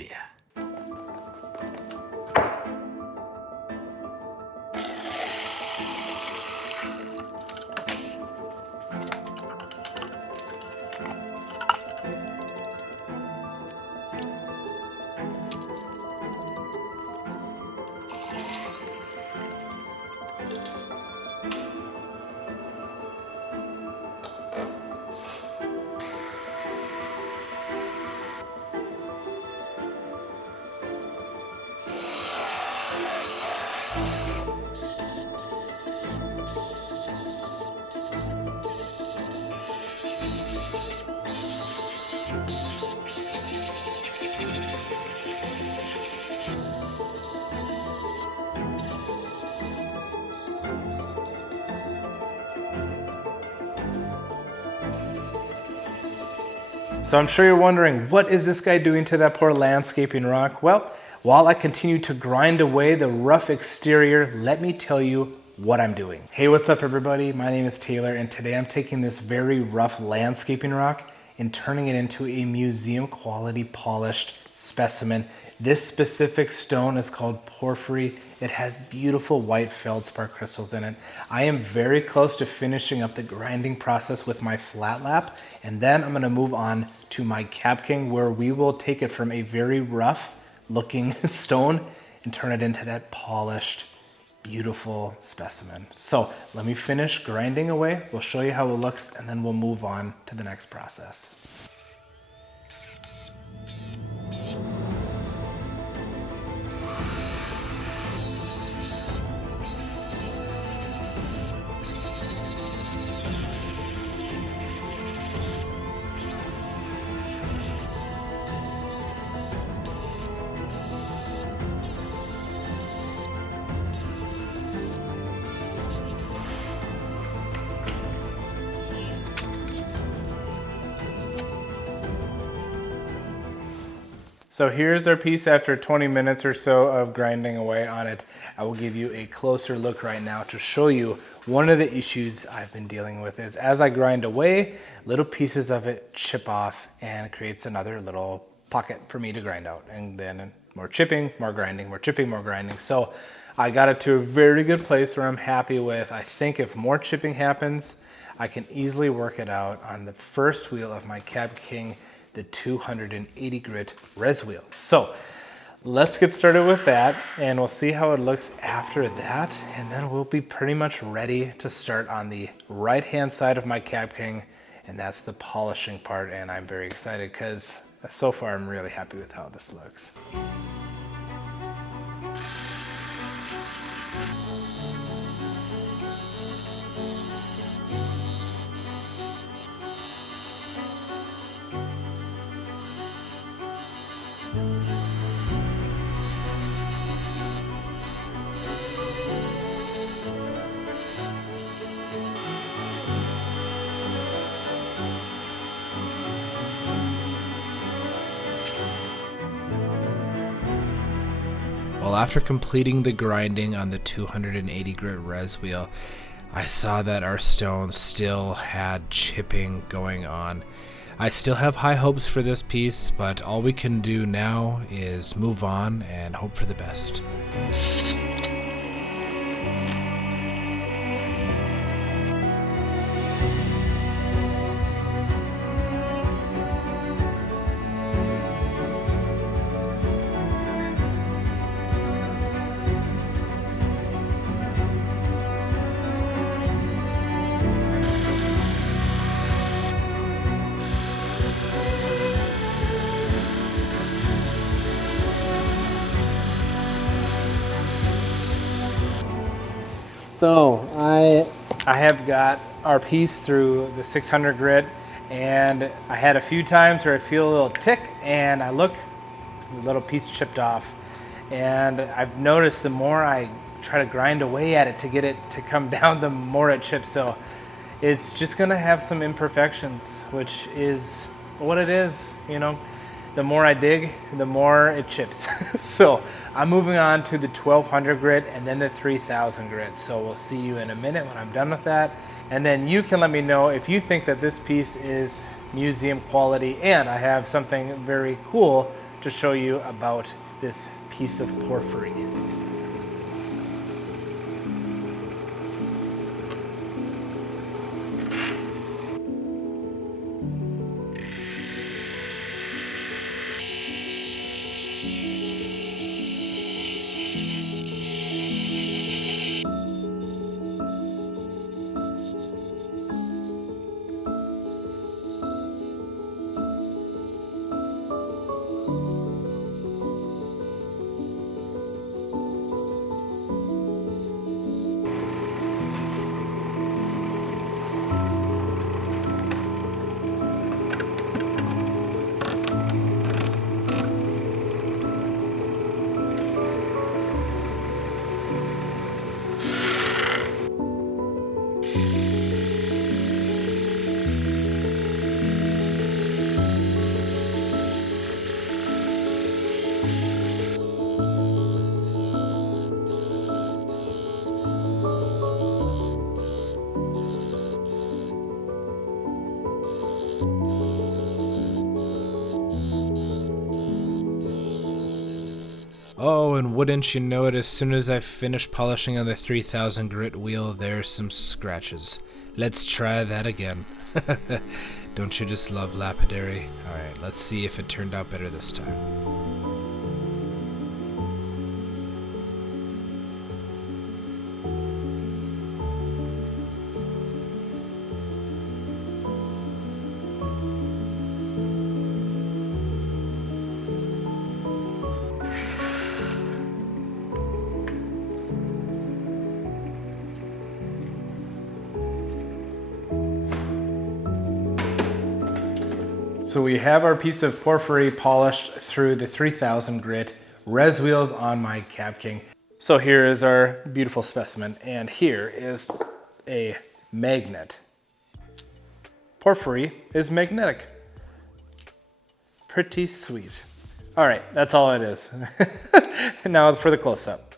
yeah. So I'm sure you're wondering, what is this guy doing to that poor landscaping rock? Well, while I continue to grind away the rough exterior, let me tell you what I'm doing. Hey, what's up everybody? My name is Taylor, and today I'm taking this very rough landscaping rock and turning it into a museum quality polished specimen. This specific stone is called Porphyry. It has beautiful white feldspar crystals in it. I am very close to finishing up the grinding process with my flat lap, and then I'm gonna move on to my Cabking, where we will take it from a very rough looking stone and turn it into that polished, beautiful specimen. So let me finish grinding away. We'll show you how it looks, and then we'll move on to the next process. So here's our piece after 20 minutes or so of grinding away on it. I will give you a closer look right now to show you one of the issues I've been dealing with is as I grind away, little pieces of it chip off and it creates another little pocket for me to grind out. And then more chipping, more grinding, more chipping, more grinding. So I got it to a very good place where I'm happy with. I think if more chipping happens, I can easily work it out on the first wheel of my Cabking, the 280 grit res wheel. So let's get started with that, and we'll see how it looks after that, and then we'll be pretty much ready to start on the right hand side of my Cabking, and that's the polishing part. And I'm very excited because so far I'm really happy with how this looks. Well, after completing the grinding on the 280 grit res wheel, I saw that our stone still had chipping going on. I still have high hopes for this piece, but all we can do now is move on and hope for the best. So I have got our piece through the 600 grit, and I had a few times where I feel a little tick and I look, there's a little piece chipped off. And I've noticed the more I try to grind away at it to get it to come down, the more it chips. So it's just gonna have some imperfections, which is what it is, you know. The more I dig, the more it chips. So I'm moving on to the 1200 grit and then the 3000 grit. So we'll see you in a minute when I'm done with that. And then you can let me know if you think that this piece is museum quality. And I have something very cool to show you about this piece of porphyry. Oh, and wouldn't you know it, as soon as I finish polishing on the 3000 grit wheel, there's some scratches. Let's try that again. Don't you just love lapidary? Alright, let's see if it turned out better this time. So we have our piece of porphyry polished through the 3000 grit, res wheels on my Cabking. So here is our beautiful specimen, and here is a magnet. Porphyry is magnetic. Pretty sweet. All right, that's all it is. Now for the close-up.